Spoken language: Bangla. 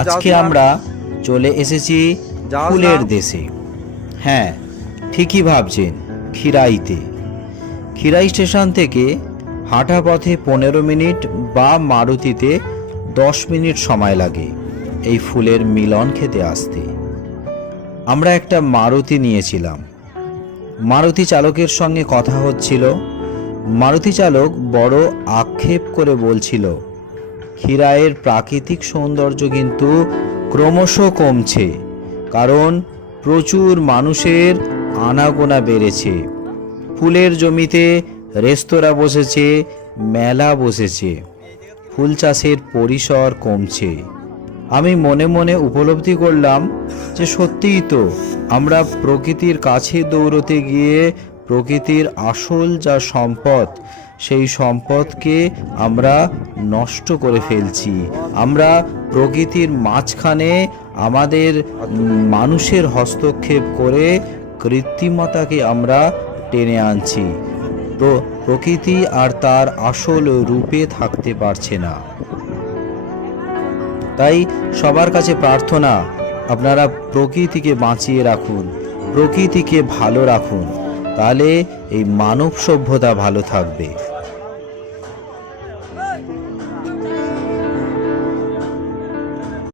আজকে আমরা চলে এসেছি ফুলের দেশে। হ্যাঁ, ঠিকই ভাবছেন, খিরাইতে। খিরাই স্টেশন থেকে হাঁটা পথে 15 মিনিট বা মারুতিতে 10 মিনিট সময় লাগে এই ফুলের মিলন খেতে আসতে। আমরা একটা মারুতি নিয়েছিলাম। মারুতি চালকের সঙ্গে কথা হচ্ছিল। মারুতি চালক বড় আক্ষেপ করে বলছিল, খিরাইয়ের প্রাকৃতিক সৌন্দর্য কিন্তু ক্রমশ কমছে, কারণ প্রচুর মানুষের আনাগোনা বেড়েছে। ফুলের জমিতে রেস্তোরাঁ বসেছে, মেলা বসেছে, ফুল চাষের পরিসর কমছে। আমি মনে মনে উপলব্ধি করলাম যে সত্যিই তো, আমরা প্রকৃতির কাছে দৌড়তে গিয়ে প্রকৃতির আসল যা সম্পদ, সেই সম্পদকে আমরা নষ্ট করে ফেলছি। আমরা প্রকৃতির মাঝখানে আমাদের মানুষের হস্তক্ষেপ করে কৃত্রিমতাকে আমরা টেনে আনছি। প্রকৃতি আর তার আসল রূপে থাকতে পারছে না। তাই সবার কাছে প্রার্থনা, আপনারা প্রকৃতিকে বাঁচিয়ে রাখুন, প্রকৃতিকে ভালো রাখুন, তাহলে এই মানব সভ্যতা ভালো থাকবে।